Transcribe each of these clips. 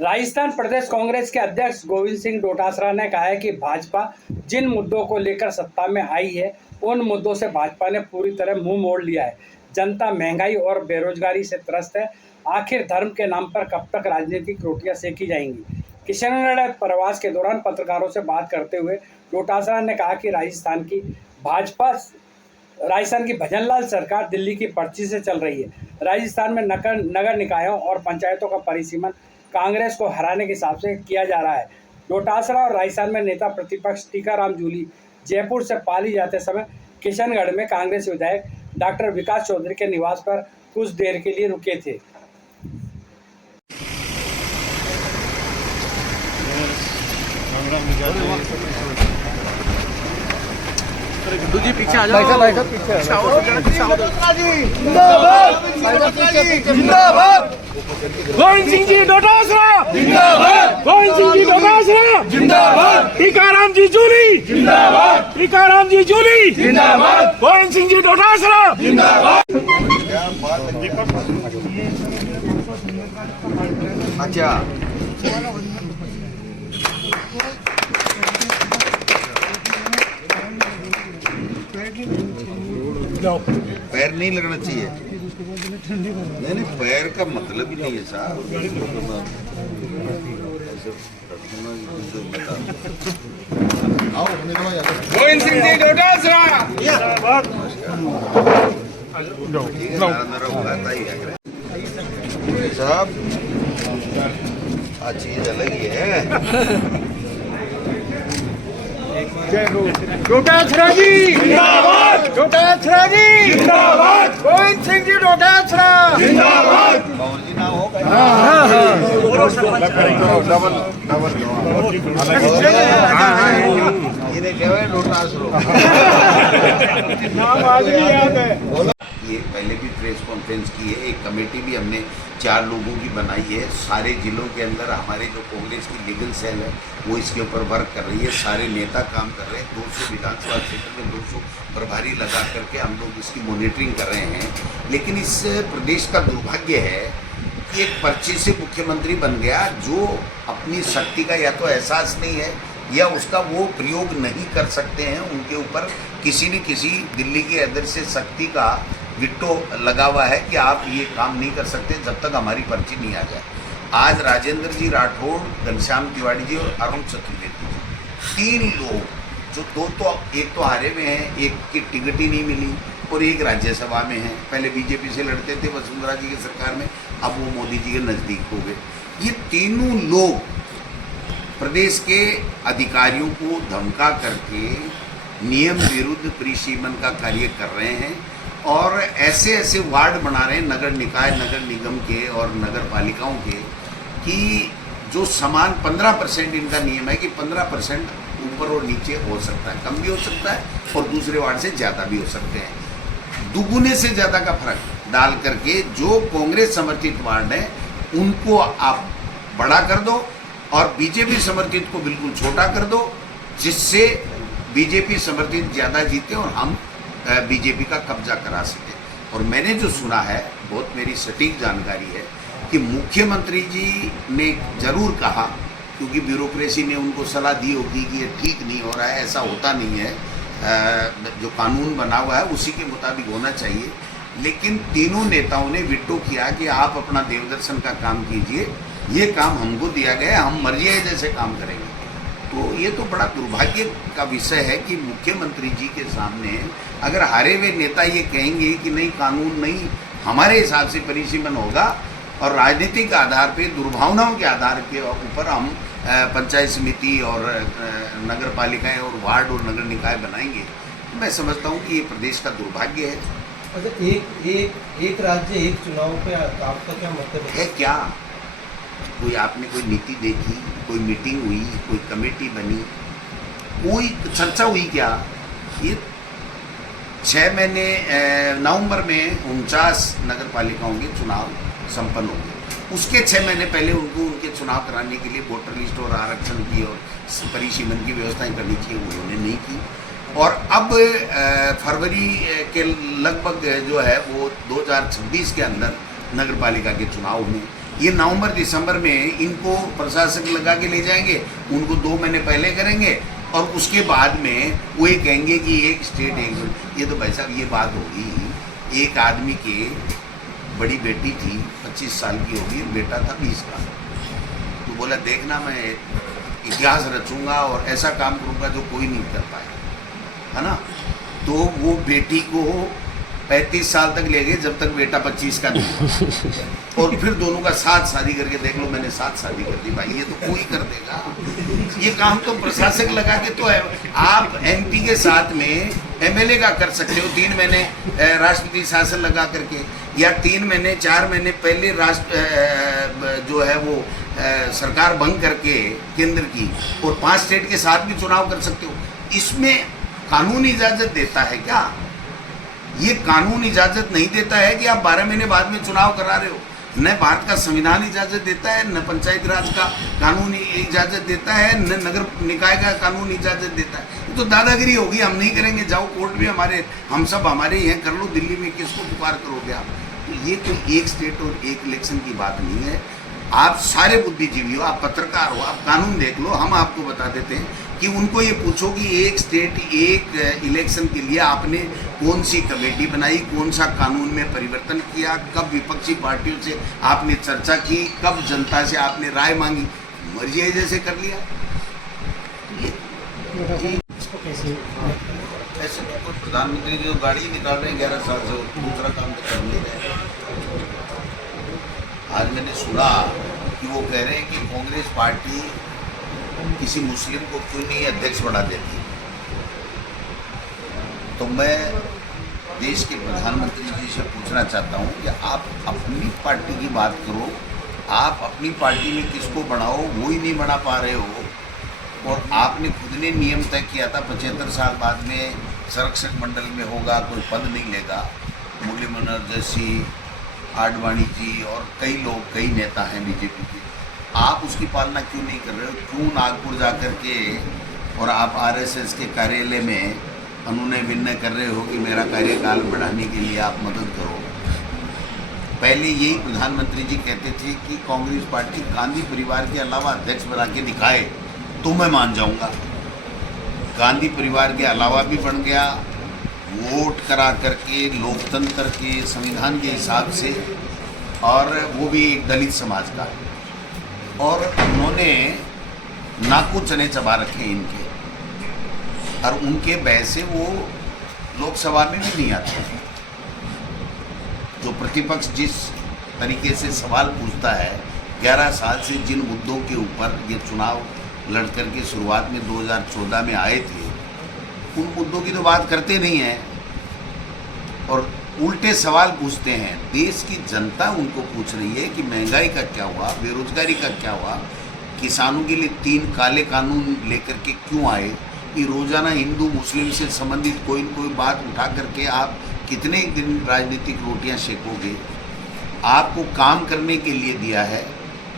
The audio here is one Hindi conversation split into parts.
राजस्थान प्रदेश कांग्रेस के अध्यक्ष गोविंद सिंह डोटासरा ने कहा है कि भाजपा जिन मुद्दों को लेकर सत्ता में आई है उन मुद्दों से भाजपा ने पूरी तरह मुंह मोड़ लिया है। जनता महंगाई और बेरोजगारी से त्रस्त है। आखिर धर्म के नाम पर कब तक राजनीतिक रोटियां सेकी जाएंगी। किशनगढ़ प्रवास के दौरान पत्रकारों से बात करते हुए डोटासरा ने कहा कि राजस्थान की भजनलाल सरकार दिल्ली की पर्ची से चल रही है। राजस्थान में नगर निकायों और पंचायतों का परिसीमन कांग्रेस को हराने के हिसाब से किया जा रहा है। डोटासरा और राजस्थान में नेता प्रतिपक्ष टीकाराम जूली जयपुर से पाली जाते समय किशनगढ़ में कांग्रेस विधायक डॉक्टर विकास चौधरी के निवास पर कुछ देर के लिए रुके थे। गुड्डू जी पीछे आ जाओ। बैठो पीछे जिंदाबाद गोविंद सिंह जी डोटासरा जिंदाबाद, गोविंद सिंह जी डोटासरा जिंदाबाद, टीकाराम जी जूली जिंदाबाद, टीकाराम जी जूली जिंदाबाद, गोविंद सिंह जी डोटासरा जिंदाबाद। अच्छा पैर नहीं लगना चाहिए। नहीं पैर का मतलब ही नहीं है साहब। गोविंद सिंह जी डोटासरा साहब चीज अलग ही है। डोटासरा जी जिंदाबाद, डोटासरा जी जिंदाबाद, गोविंद सिंह जी डोटासरा जिंदाबाद। ये पहले भी प्रेस कॉन्फ्रेंस की है। एक कमेटी भी हमने 4 लोगों की बनाई है। सारे जिलों के अंदर हमारे जो कांग्रेस की लीगल सेल है वो इसके ऊपर वर्क कर रही है। सारे नेता काम कर रहे हैं। 200 विधानसभा क्षेत्र में 200 प्रभारी लगा करके हम लोग इसकी मॉनिटरिंग कर रहे हैं। लेकिन इस प्रदेश का दुर्भाग्य है कि एक पर्ची से मुख्यमंत्री बन गया जो अपनी शक्ति का या तो एहसास नहीं है या उसका वो प्रयोग नहीं कर सकते हैं। उनके ऊपर किसी न किसी दिल्ली के अंदर से शक्ति का विट्टो लगा हुआ है कि आप ये काम नहीं कर सकते जब तक हमारी पर्ची नहीं आ जाए। आज राजेंद्र जी राठौड़, घनश्याम तिवारी जी और अरुण चतुर्वेदी जी 3 लोग जो एक तो हारे में हैं, एक की टिकट ही नहीं मिली और एक राज्यसभा में है। पहले बीजेपी से लड़ते थे वसुंधरा जी की सरकार में, अब वो मोदी जी के नज़दीक हो गए। ये तीनों लोग प्रदेश के अधिकारियों को धमका करके नियम विरुद्ध परिसीमन का कार्य कर रहे हैं और ऐसे ऐसे वार्ड बना रहे हैं नगर निकाय, नगर निगम के और नगर पालिकाओं के कि जो समान 15% इनका नियम है कि 15% ऊपर और नीचे हो सकता है, कम भी हो सकता है और दूसरे वार्ड से ज़्यादा भी हो सकते हैं। दुगुने से ज़्यादा का फर्क डाल करके जो कांग्रेस समर्थित वार्ड है उनको आप बड़ा कर दो और बीजेपी समर्थित को बिल्कुल छोटा कर दो, जिससे बीजेपी समर्थित ज़्यादा जीते और हम बीजेपी का कब्जा करा सके। और मैंने जो सुना है, बहुत मेरी सटीक जानकारी है कि मुख्यमंत्री जी ने ज़रूर कहा, क्योंकि ब्यूरोक्रेसी ने उनको सलाह दी होगी कि ये ठीक नहीं हो रहा है, ऐसा होता नहीं है, जो कानून बना हुआ है उसी के मुताबिक होना चाहिए। लेकिन तीनों नेताओं ने विट्टो किया कि आप अपना देवदर्शन का काम कीजिए, ये काम हमको दिया गया, हम मर्जी है जैसे काम करेंगे। तो ये तो बड़ा दुर्भाग्य का विषय है कि मुख्यमंत्री जी के सामने अगर हारे हुए नेता ये कहेंगे कि नहीं कानून नहीं, हमारे हिसाब से परिसीमन होगा और राजनीतिक आधार पे दुर्भावनाओं के आधार के ऊपर हम पंचायत समिति और नगर पालिकाएँ और वार्ड और नगर निकाय बनाएंगे, तो मैं समझता हूँ कि ये प्रदेश का दुर्भाग्य है। अच्छा, एक राज्य एक चुनाव पे आपका क्या मतलब है? क्या कोई आपने कोई नीति देखी, कोई मीटिंग हुई, कोई कमेटी बनी, कोई चर्चा हुई क्या? ये 6 महीने नवंबर में 49 नगर पालिकाओं के चुनाव संपन्न हो गए। उसके 6 महीने पहले उनको उनके चुनाव कराने के लिए वोटर लिस्ट और आरक्षण की और परिसीमन की व्यवस्थाएं करनी चाहिए, उन्होंने नहीं की। और अब फरवरी के लगभग जो है वो 2026 के अंदर नगर पालिका के चुनाव में ये नवंबर दिसंबर में इनको प्रशासक लगा के ले जाएंगे, उनको 2 महीने पहले करेंगे और उसके बाद में वो ये कहेंगे कि एक स्टेट एक। ये तो भाई साहब ये बात होगी, एक आदमी की बड़ी बेटी थी 25 साल की होगी, बेटा था 20 का, तो बोला देखना मैं इतिहास रचूंगा और ऐसा काम करूंगा जो कोई नहीं कर पाया, है ना। तो वो बेटी को 35 साल तक ले गए जब तक बेटा 25 का नहीं, और फिर दोनों का साथ शादी करके देख लो, मैंने साथ शादी कर दी भाई, ये तो कोई कर देगा। ये काम तो प्रशासक लगा के तो है। आप MP के साथ में MLA का कर सकते हो, 3 महीने राष्ट्रपति शासन लगा करके, या 3 महीने 4 महीने पहले जो है वो सरकार भंग करके केंद्र की, और 5 स्टेट के साथ भी चुनाव कर सकते हो। इसमें कानून इजाजत देता है क्या? ये कानून इजाजत नहीं देता है कि आप 12 महीने बाद में चुनाव करा रहे हो। न भारत का संविधान इजाजत देता है, न पंचायत राज का कानून इजाजत देता है, न नगर निकाय का कानून इजाजत देता है। तो दादागिरी होगी, हम नहीं करेंगे, जाओ कोर्ट भी हमारे, हम सब हमारे यहाँ कर लो, दिल्ली में किसको पुकार करोगे आप? तो ये कोई एक स्टेट और एक इलेक्शन की बात नहीं है। आप सारे बुद्धिजीवी हो, आप पत्रकार हो, आप कानून देख लो। हम आपको बता देते हैं कि उनको ये पूछो कि एक स्टेट एक इलेक्शन के लिए आपने कौन सी कमेटी बनाई, कौन सा कानून में परिवर्तन किया, कब विपक्षी पार्टियों से आपने चर्चा की, कब जनता से आपने राय मांगी, मर्जी जैसे कर लिया। ऐसे तो प्रधानमंत्री जो गाड़ी निकाल रहे हैं 11 साल से, दूसरा काम तो कर नहीं रहे। आज मैंने सुना कि वो कह रहे हैं कि कांग्रेस पार्टी किसी मुस्लिम को क्यों नहीं अध्यक्ष बना देती। तो मैं देश के प्रधानमंत्री जी से पूछना चाहता हूं कि आप अपनी पार्टी की बात करो, आप अपनी पार्टी में किसको बढ़ाओ, वो ही नहीं बना पा रहे हो। और आपने खुद ने नियम तय किया था 75 साल बाद में संरक्षक मंडल में होगा, कोई पद नहीं लेगा। मुरली मनोहर जैसी, आडवाणी जी और कई लोग, कई नेता हैं बीजेपी के, आप उसकी पालना क्यों नहीं कर रहे हो? क्यों नागपुर जा कर के और आप RSS के कार्यालय में अनुनय विनय कर रहे हो कि मेरा कार्यकाल बढ़ाने के लिए आप मदद करो? पहले यही प्रधानमंत्री जी कहते थे कि कांग्रेस पार्टी गांधी परिवार के अलावा अध्यक्ष बना के दिखाए तो मैं मान जाऊंगा। गांधी परिवार के अलावा भी बन गया, वोट करा करके, लोकतंत्र के संविधान के हिसाब से, और वो भी एक दलित समाज का। और उन्होंने नाकू चने चबा रखे इनके, और उनके भय से वो लोकसभा में भी नहीं आते। जो प्रतिपक्ष जिस तरीके से सवाल पूछता है, 11 साल से जिन मुद्दों के ऊपर ये चुनाव लड़ कर के शुरुआत में 2014 में आए थे, उन मुद्दों की तो बात करते नहीं हैं और उल्टे सवाल पूछते हैं। देश की जनता उनको पूछ रही है कि महंगाई का क्या हुआ, बेरोजगारी का क्या हुआ, किसानों के लिए 3 काले कानून लेकर के क्यों आए, कि रोजाना हिंदू मुस्लिम से संबंधित कोई न कोई बात उठा करके आप कितने दिन राजनीतिक रोटियां सेकोगे? आपको काम करने के लिए दिया है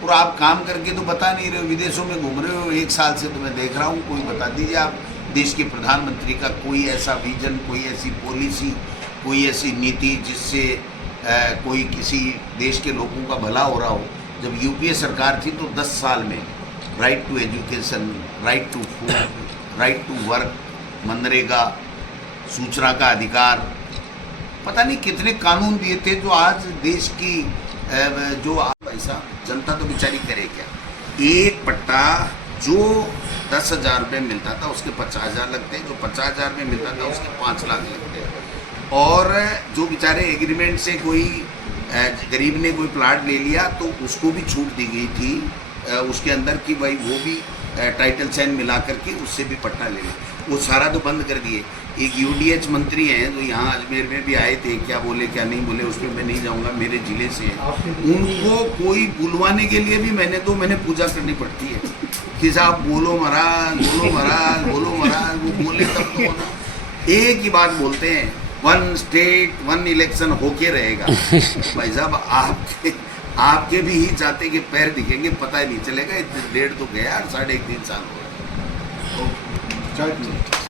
और आप काम करके तो बता नहीं रहे हो, विदेशों में घूम रहे हो 1 साल से। तो मैं देख रहा हूँ, कोई बता दीजिए आप देश के प्रधानमंत्री का कोई ऐसा विजन, कोई ऐसी पॉलिसी, कोई ऐसी नीति जिससे कोई किसी देश के लोगों का भला हो रहा हो। जब UPA सरकार थी तो 10 साल में right to education, right to food, right to work, MNREGA, सूचना का अधिकार, पता नहीं कितने कानून दिए थे जो आज देश की जो पैसा जनता तो बेचारी करे क्या। एक पट्टा जो 10,000 रुपये मिलता था उसके 50,000 लगते, जो 50,000 में मिलता था उसके 5 लाख लगते। और जो बेचारे एग्रीमेंट से कोई गरीब ने कोई प्लाट ले लिया तो उसको भी छूट दी गई थी उसके अंदर कि भाई वो भी टाइटल साइन मिला करके उससे भी पट्टा ले ले। वो सारा तो बंद कर दिए। एक UDH मंत्री हैं जो यहाँ अजमेर में भी आए थे, क्या बोले क्या नहीं बोले उस पर मैं नहीं जाऊँगा, मेरे ज़िले से हैं। उनको कोई बुलवाने के लिए भी मैंने पूजा करनी पड़ती है कि साहब बोलो महाराज, बोलो महाराज, बोलो महाराज। वो बोले तब तो ना, एक ही बात बोलते हैं, 1 स्टेट 1 इलेक्शन होके रहेगा। भाई साहब आपके भी ही चाहते कि पैर दिखेंगे, पता ही नहीं चलेगा। 1.5 तो गया, 3.5 साल हो गए।